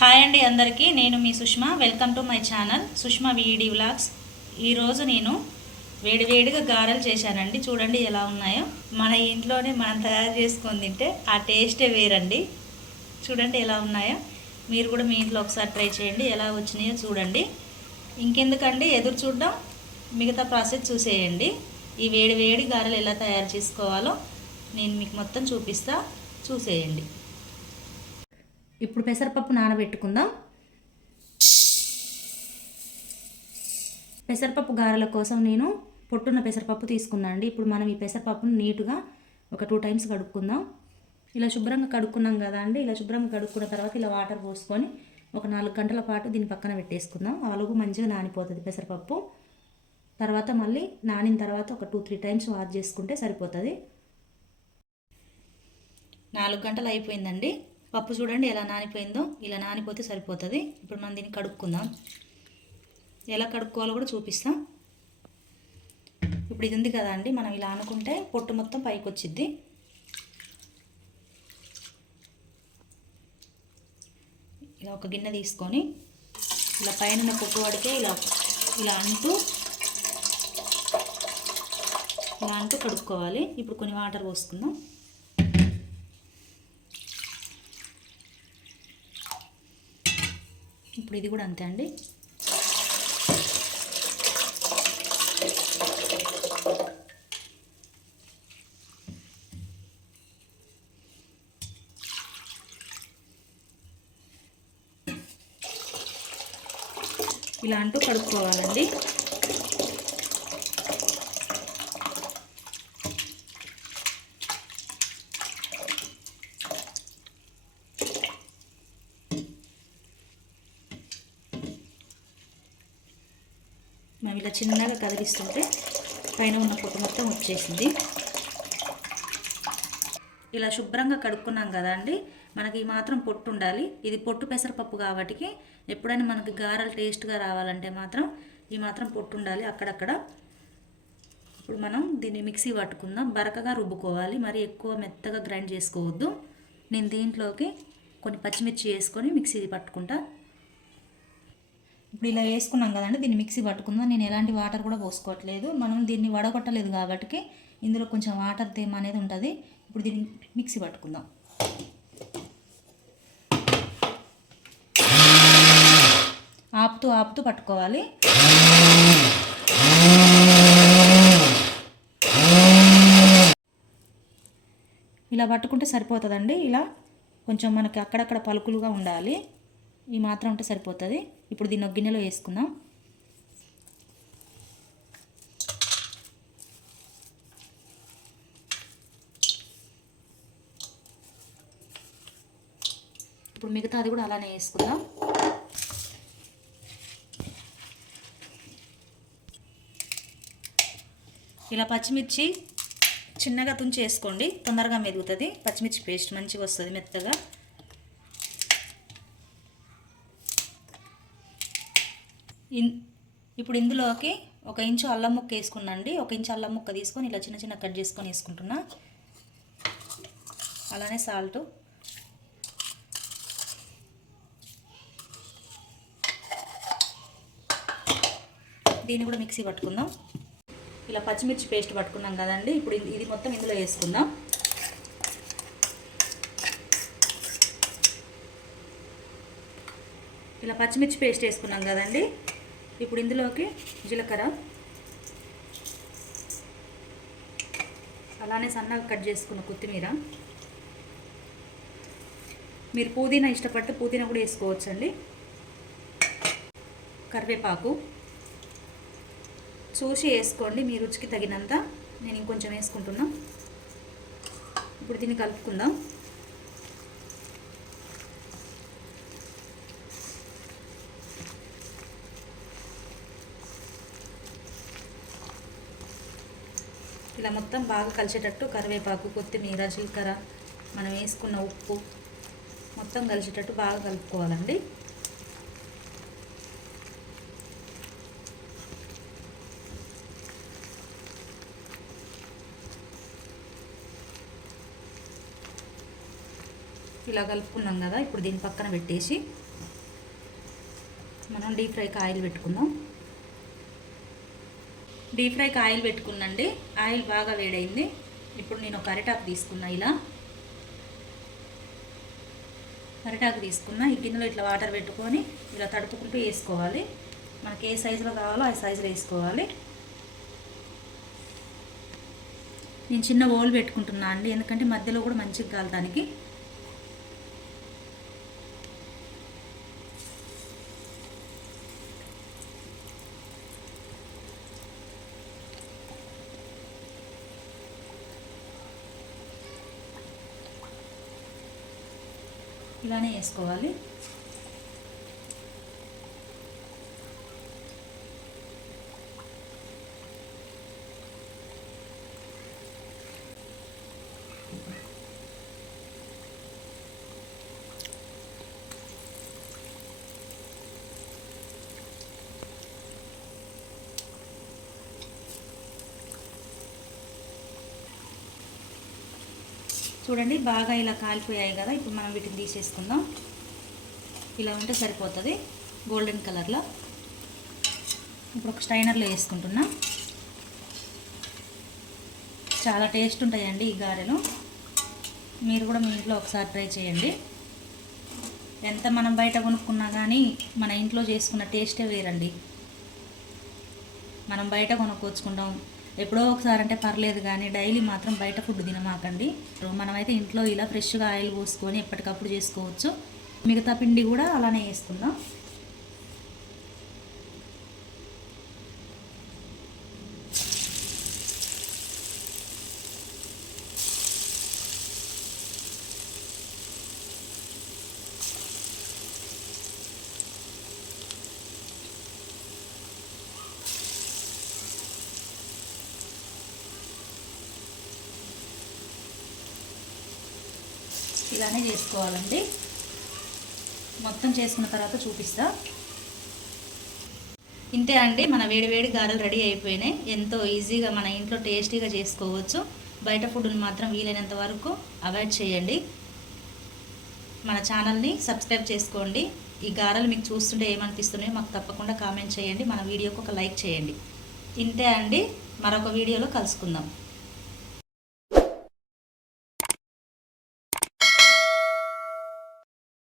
Hi అండి అందరికీ నేను మీ Sushma. Welcome to my channel Sushma వీడి వ్లాగ్స్. ఈరోజు నేను వేడివేడిగా గారెలు చేశానండి. చూడండి ఎలా ఉన్నాయో. మన ఇంట్లోనే మనం తయారు చేసుకొని తింటే ఆ టేస్టే వేరండి. చూడండి ఎలా ఉన్నాయో. మీరు కూడా మీ ఇంట్లో ఒకసారి ట్రై చేయండి. ఎలా వచ్చినాయో చూడండి. ఇంకెందుకండి ఎదురు చూడడం. మిగతా ప్రాసెస్ చూసేయండి. ఈ వేడి వేడి గారెలు ఎలా తయారు చేసుకోవాలో నేను మీకు మొత్తం చూపిస్తా. చూసేయండి. ఇప్పుడు పెసరపప్పు నానబెట్టుకుందాం. పెసరపప్పు గారెల కోసం నేను పొట్టున్న పెసరపప్పు తీసుకున్నాను అండి. ఇప్పుడు మనం ఈ పెసరపప్పును నీట్గా ఒక టూ టైమ్స్ కడుక్కుందాం. ఇలా శుభ్రంగా కడుక్కున్నాం కదా అండి. ఇలా శుభ్రంగా కడుక్కున్న తర్వాత ఇలా వాటర్ పోసుకొని ఒక నాలుగు గంటల పాటు దీని పక్కన పెట్టేసుకుందాం. అలుగు మంచిగా నానిపోతుంది పెసరపప్పు. తర్వాత మళ్ళీ నానిన తర్వాత ఒక టూ త్రీ టైమ్స్ వాష్ చేసుకుంటే సరిపోతుంది. నాలుగు గంటలు అయిపోయిందండి. పప్పు చూడండి ఎలా నానిపోయిందో ఇలా నానిపోతే సరిపోతుంది. ఇప్పుడు మనం దీన్ని కడుక్కుందాం. ఎలా కడుక్కోవాలో కూడా చూపిస్తాం. ఇప్పుడు ఇది ఉంది కదా అండి మనం ఇలా అనుకుంటే పొట్టు మొత్తం పైకి వచ్చిద్ది. ఇలా ఒక గిన్నె తీసుకొని ఇలా పైన పొట్టు వాడికే ఇలా ఇలా అంటూ ఇలా అంటూ కడుక్కోవాలి. ఇప్పుడు కొన్ని వాటర్ పోసుకుందాం. ఇప్పుడు ఇది కూడా అంతే అండి. ఇలా అంటూ కడుక్కోవాలండి. మనం ఇలా చిన్నగా కదిలిస్తుంటే పైన ఉన్న పొట్టు మొత్తం వచ్చేసింది. ఇలా శుభ్రంగా కడుక్కున్నాం కదా అండి. మనకి మాత్రం పొట్టు ఉండాలి. ఇది పొట్టు పెసరపప్పు కాబట్టి ఎప్పుడైనా మనకి గారెలు టేస్ట్గా రావాలంటే మాత్రం ఈ మాత్రం పొట్టు ఉండాలి అక్కడక్కడ. ఇప్పుడు మనం దీన్ని మిక్సీ పట్టుకుందాం. బరకగా రుబ్బుకోవాలి. మరి ఎక్కువ మెత్తగా గ్రైండ్ చేసుకోవద్దు. నేను దీంట్లోకి కొన్ని పచ్చిమిర్చి వేసుకొని మిక్సీ పట్టుకుంటా. ఇప్పుడు ఇలా వేసుకున్నాం కదండి దీన్ని మిక్సీ పట్టుకుందాం. నేను ఎలాంటి వాటర్ కూడా పోసుకోవట్లేదు. మనం దీన్ని వడగొట్టలేదు కాబట్టి ఇందులో కొంచెం వాటర్ తేమ అనేది ఉంటుంది. ఇప్పుడు దీన్ని మిక్సీ పట్టుకుందాం. ఆపుతూ ఆపుతూ పట్టుకోవాలి. ఇలా పట్టుకుంటే సరిపోతుందండి. ఇలా కొంచెం మనకి అక్కడక్కడ పలుకులుగా ఉండాలి. ఈ మాత్రం ఉంటే సరిపోతుంది. ఇప్పుడు దీన్ని గిన్నెలో వేసుకుందాం. ఇప్పుడు మిగతా అది కూడా అలానే వేసుకుందాం. ఇలా పచ్చిమిర్చి చిన్నగా తుంచి వేసుకోండి. తొందరగా మెదుగుతుంది. పచ్చిమిర్చి పేస్ట్ మంచిగా వస్తుంది మెత్తగా. ఇప్పుడు ఇందులోకి ఒక ఇంచు అల్లం ముక్క వేసుకున్నాండి. ఒక ఇంచు అల్లం ముక్క తీసుకొని ఇలా చిన్న చిన్న కట్ చేసుకొని వేసుకుంటున్నా. అలానే సాల్ట్. దీన్ని కూడా మిక్సీ పట్టుకుందాం. ఇలా పచ్చిమిర్చి పేస్ట్ పట్టుకున్నాం కదండి. ఇప్పుడు ఇది మొత్తం ఇందులో వేసుకుందాం. ఇలా పచ్చిమిర్చి పేస్ట్ వేసుకున్నాం కదండి. ఇప్పుడు ఇందులోకి జీలకర్ర. అలానే సన్నగా కట్ చేసుకున్న కొత్తిమీర. మీరు పుదీనా ఇష్టపడితే పుదీనా కూడా వేసుకోవచ్చండి. కరివేపాకు. చూసి వేసుకోండి మీ రుచికి తగినంత. నేను ఇంకొంచెం వేసుకుంటున్నా. ఇప్పుడు దీన్ని కలుపుకుందాం. ఇలా మొత్తం బాగా కలిసేటట్టు కరివేపాకు కొత్తిమీర జీలకర్ర మనం వేసుకున్న ఉప్పు మొత్తం కలిసేటట్టు బాగా కలుపుకోవాలండి. ఇలా కలుపుకున్నాం కదా ఇప్పుడు దీని పక్కన పెట్టేసి మనం డీప్ ఫ్రైకి ఆయిల్ పెట్టుకుందాం. డీప్ ఫ్రైకి ఆయిల్ పెట్టుకున్నండి. ఆయిల్ బాగా వేడైంది. ఇప్పుడు నేను ఒక అరిటాకు తీసుకున్నా ఇలా. అరిటాకు తీసుకున్నా. ఈ గిన్నెలో ఇట్లా వాటర్ పెట్టుకొని ఇలా తడుపుకుంటూ వేసుకోవాలి. మనకి ఏ సైజులో కావాలో ఆ సైజులో వేసుకోవాలి. నేను చిన్న ఓల్ పెట్టుకుంటున్నా అండి. ఎందుకంటే మధ్యలో కూడా మంచిగా కాలటానికి ఇలానే వేసుకోవాలి చూడండి బాగా ఇలా కాలిపోయాయి కదా ఇప్పుడు మనం వీటిని తీసేసుకుందాం. ఇలా ఉంటే సరిపోతుంది గోల్డెన్ కలర్లో. ఇప్పుడు ఒక స్టైనర్లో వేసుకుంటున్నా. చాలా టేస్ట్ ఉంటాయండి ఈ గారెలు. మీరు కూడా మీ ఇంట్లో ఒకసారి ట్రై చేయండి. ఎంత మనం బయట కొనుక్కున్నా కానీ మన ఇంట్లో చేసుకున్న టేస్టే వేరండి. మనం బయట కొనుక్కోచుకుంటాం ఎప్పుడో ఒకసారి అంటే పర్లేదు కానీ డైలీ మాత్రం బయట ఫుడ్ తినమాకండి. మనమైతే ఇంట్లో ఇలా ఫ్రెష్గా ఆయిల్ పోసుకొని ఎప్పటికప్పుడు చేసుకోవచ్చు. మిగతా పిండి కూడా అలానే వేసుకుందాం. ఇలానే చేసుకోవాలండి. మొత్తం చేసుకున్న తర్వాత చూపిస్తా. ఇంతే అండి మన వేడి వేడి గారెలు రెడీ అయిపోయినాయి. ఎంతో ఈజీగా మన ఇంట్లో టేస్టీగా చేసుకోవచ్చు. బయట ఫుడ్ని మాత్రం వీలైనంత వరకు అవాయిడ్ చేయండి. మన ఛానల్ని సబ్స్క్రైబ్ చేసుకోండి. ఈ గారెలు మీకు చూస్తుంటే ఏమనిపిస్తున్నాయో మాకు తప్పకుండా కామెంట్ చేయండి. మన వీడియోకి ఒక లైక్ చేయండి. ఇంతే అండి మరొక వీడియోలో కలుసుకుందాం.